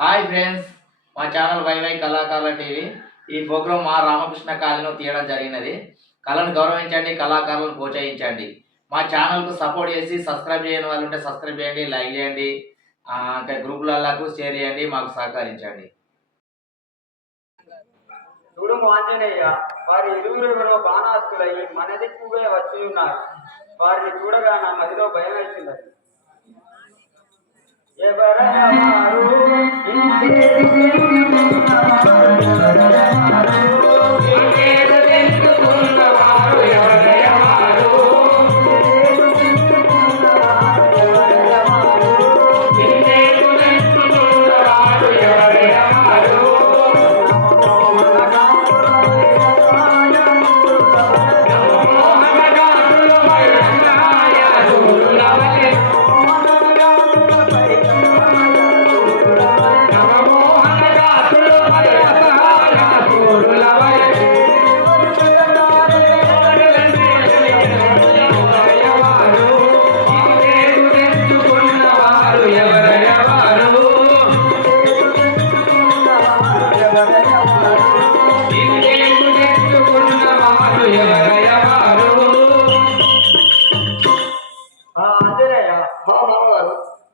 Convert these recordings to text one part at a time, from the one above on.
Hi friends మా channel YY కళాకారుల TV. ఈ ప్రోగ్రాం మా రామకృష్ణ కాలనీలో తీయడం జరిగినది. కళను గౌరవించండి కళాకారులను ప్రోత్సహించండి. మా ఛానల్కు సపోర్ట్ చేసి సబ్స్క్రైబ్ చేయని వాళ్ళు ఉంటే సబ్స్క్రైబ్ చేయండి లైక్ చేయండి. ఆ, ఇంకా గ్రూపులకు షేర్ చేయండి మాకు సహకరించండి. చూడు ఆంజనేయ వారి ఇరువురు బాణాస్తులై మన దిక్కుగా వచ్చి ఉన్నారు. వారిని చూడగా నా మదిలో భయం వేసింది ఎవరెవరు?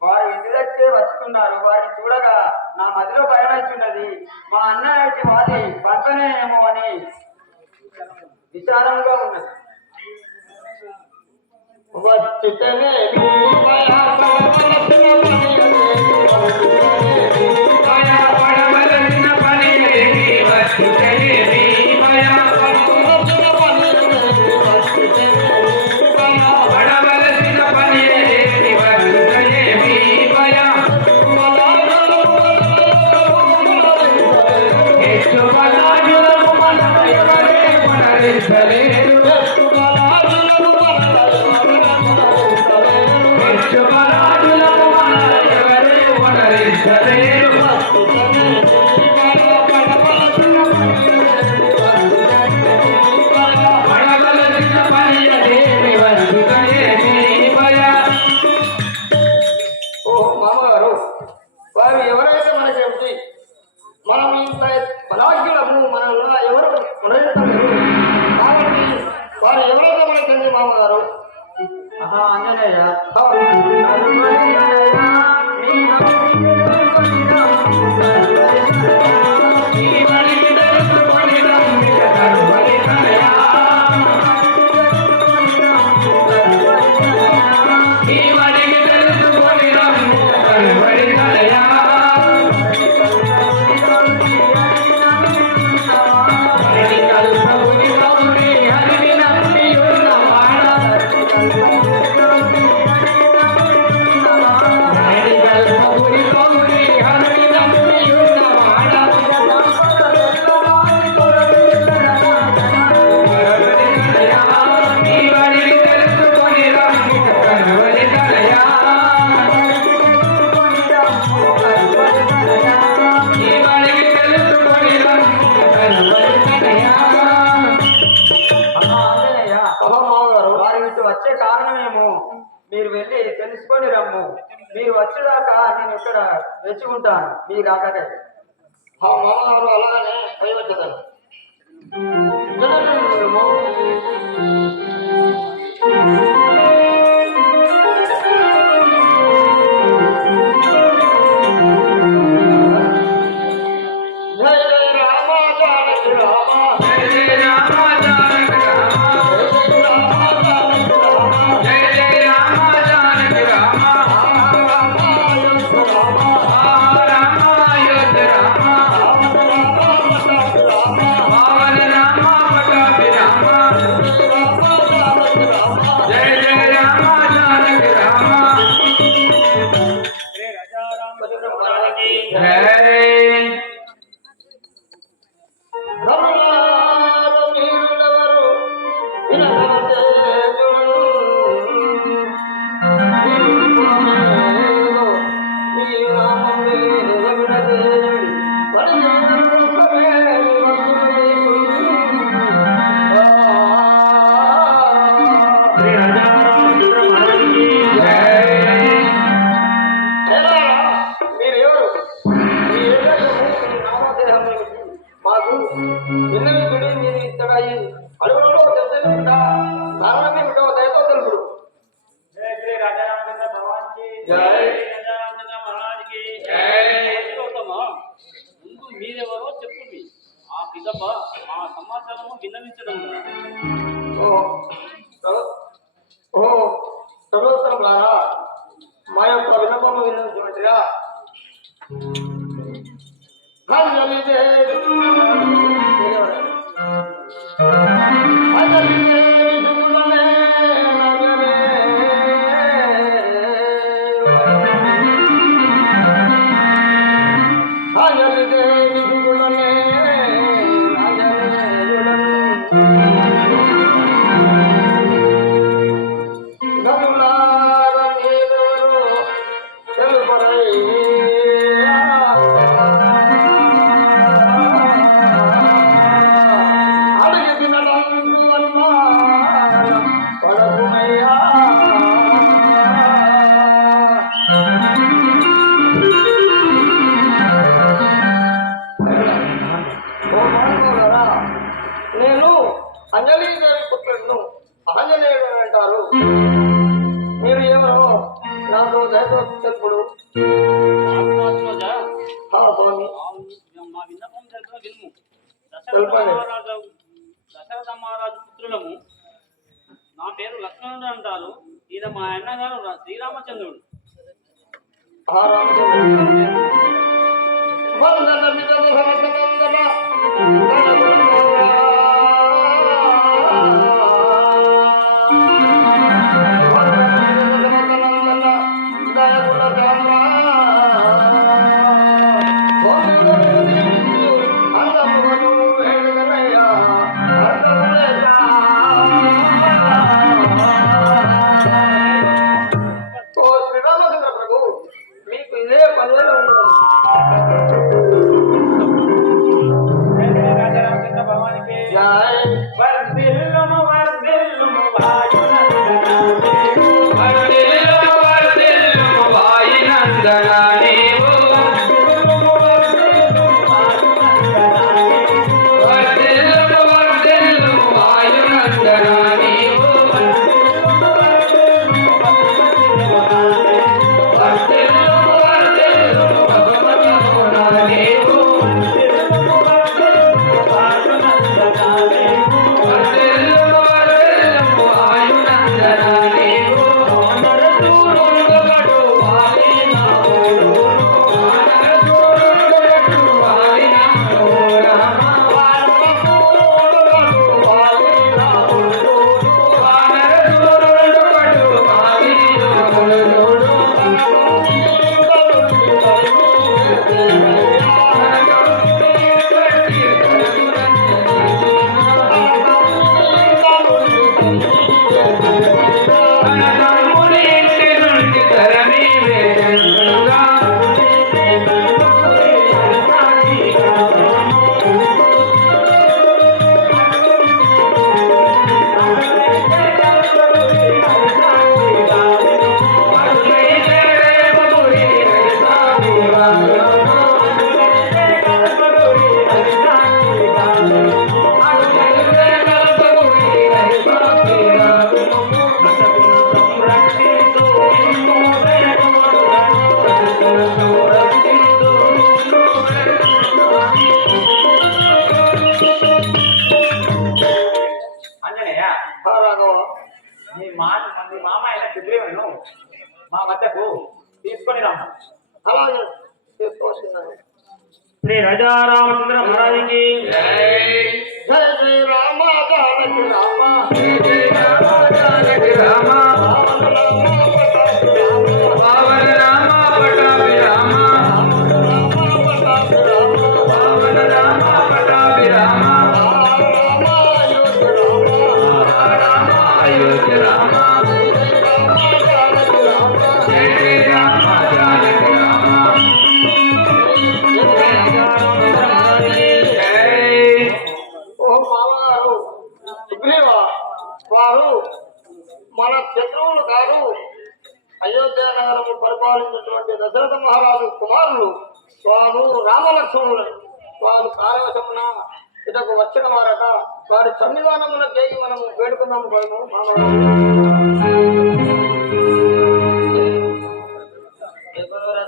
వారు ఇంటి దగ్గరే వచ్చుతున్నారు వారిని చూడగా నా మదిలో భయం వేస్తున్నది మా అయితే వారి భర్తనేమో అని విచారంగా ఉన్నది. వెచ్చుకుంటాను మీ రాకటే మామగారు అలాగనే భయపెట్టదాను हर అంజనీయుని పుత్రుడును ఆంజనేయుడు అని అంటారు. మీరు ఎవరో నాకు దయతో చెప్పుడు. దశరథ మహారాజు పుత్రులము. నా పేరు లక్ష్మణుడు అంటారు. ఈయన మా అన్నగారు శ్రీరామచంద్రుడు. రామచంద్రుడు.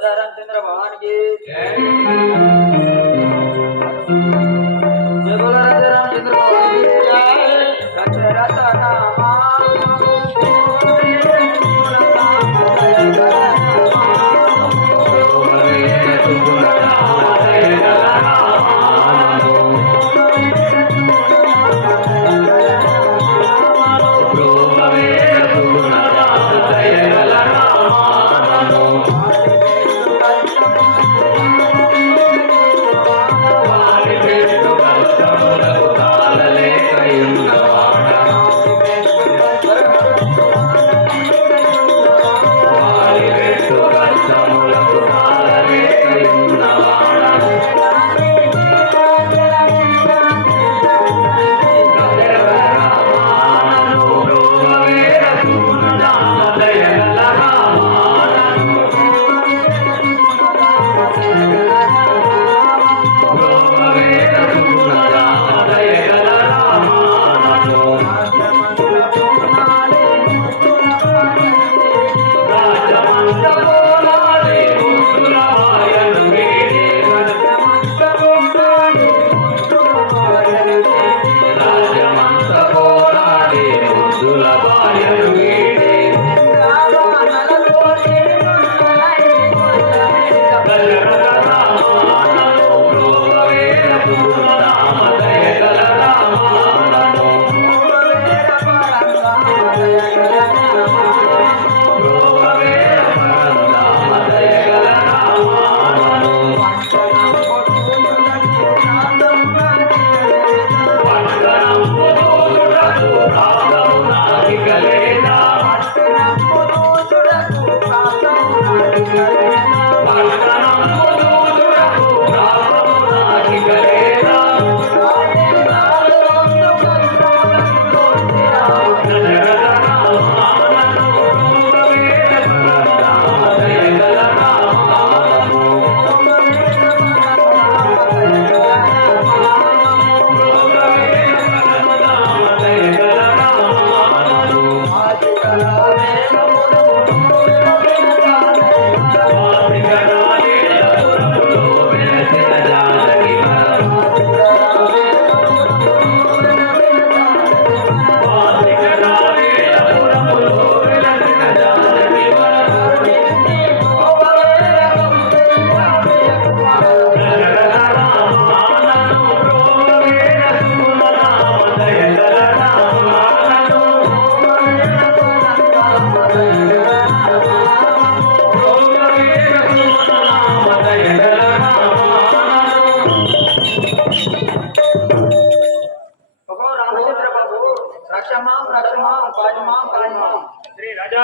ಅಂತಂದ್ರೆ ಭಗವಾನ್ಗೆ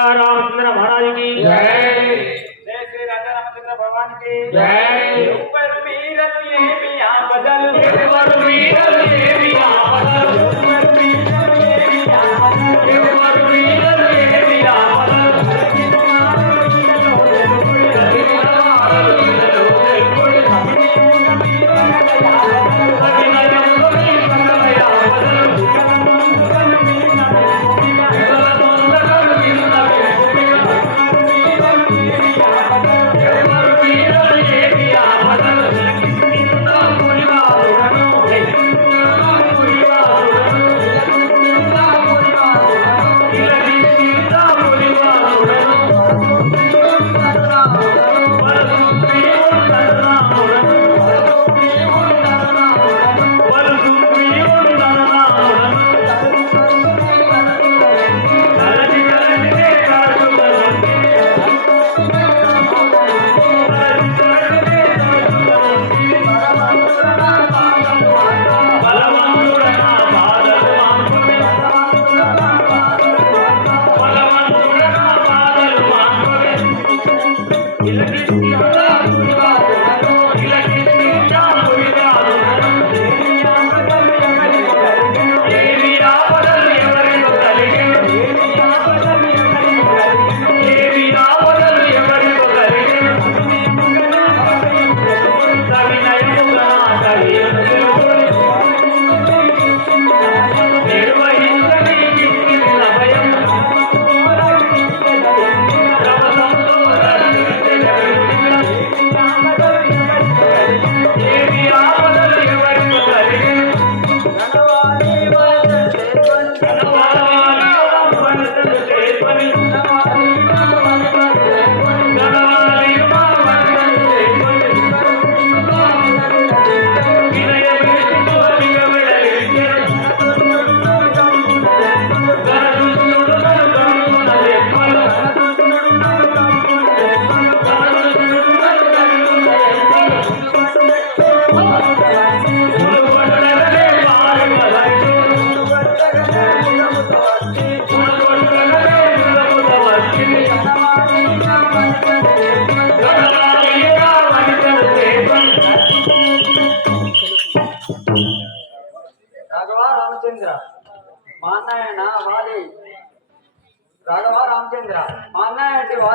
राजा रामचंद्र महाराज की। जय। जय श्री राजा रामचंद्र भगवान की। जय। ऊपर मीर मिया बदल। ऊपर मीर मिया बदल। ऊपर मीर मिया बदल।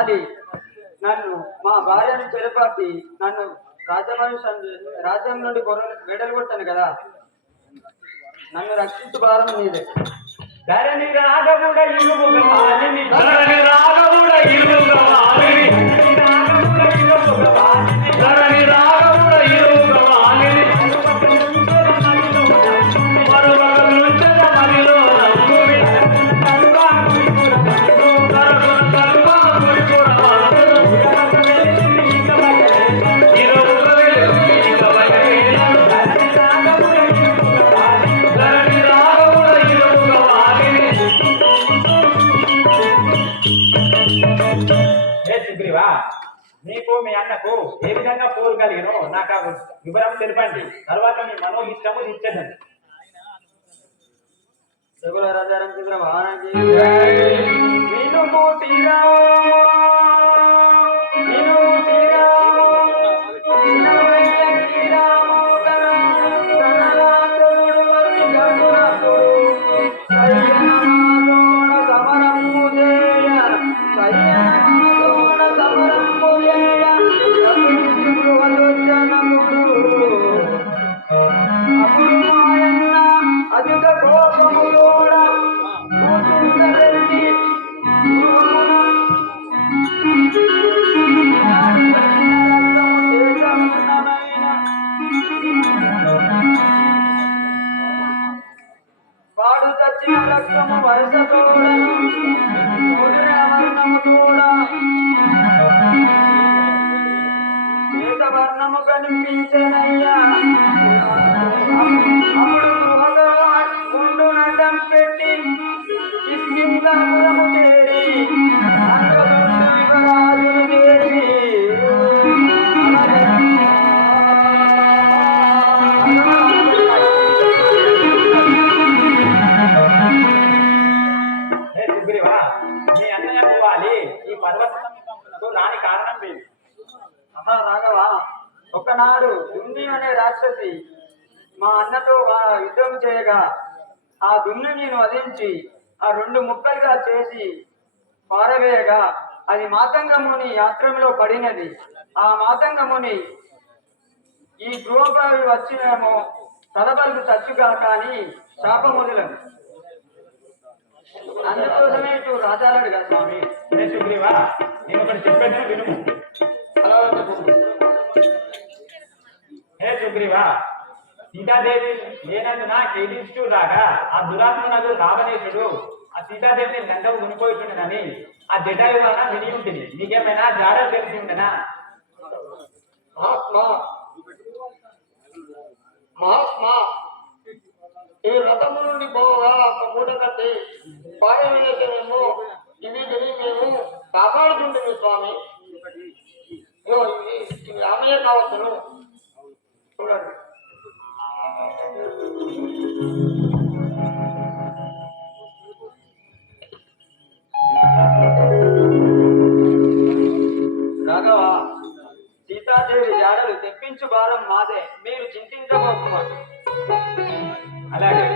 చెరపాటి నన్ను మా భార్యను చెరపాటి నన్ను రాజవంశం రాజ్యం నుండి గొర్రెలు వెడలు కొట్టాను కదా. నన్ను రక్షించు భారం మీదే ధరణి రాగముడ ఇరుముగ వాలిని ధరణి రాగముడ ఇరుముగ తర్వాత మీ మనోహిష్టము ఇచ్చేదండి సగుల రాజా రామచంద్ర మహారాజీ. ఒకనాడు దుంది అనే రాక్షసి మా అన్నతో యుద్ధం చేయగా ఆ దున్ను నేను వధించి ఆ రెండు ముక్కలుగా చేసి పారవేయగా అది మాతంగముని యాత్రములో పడినది. ఆ మాతంగముని ఈ గృహపై వచ్చినేమో తలబలకు చచ్చుగా కానీ శాపముదులను అందుకోసమే ఇటు రాజాలాడు కదా స్వామి. నేను ఒకటి చెప్పేది వినుము అలా సుగ్రీవా సీతాదేవి లేనందున కేదిస్తూ రాగా ఆ దురాత్మనదు రావణేశుడు ఆ సీతాదేవిని లంకకు కొనిపోయితుండనని ఆ జటాయు వలన విని ఉంటుంది నీకేమైనా జాడ తెలిసి ఉండనా మహాత్మా. మహాత్మా. ఈ రథము నుండి పోగా ఒక మూట కట్టి పారవేయటమేమో ఇవి విని మేము కాపాడుతుంటుంది స్వామి. ఇదిగో కావచ్చును. చూడండి రాఘవ సీతాదేవి జాడలు తెప్పించు భారం మాదే. మీరు చింతించబోతున్నారు. అలాగే.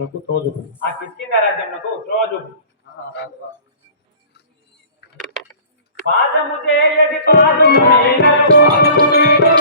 రాజ్యములకు త్రోజుకు ఆ కిష్కింద రాజ్యములకు త్రోజుకు పాదము చేయడి పాదము మేనలు పాదము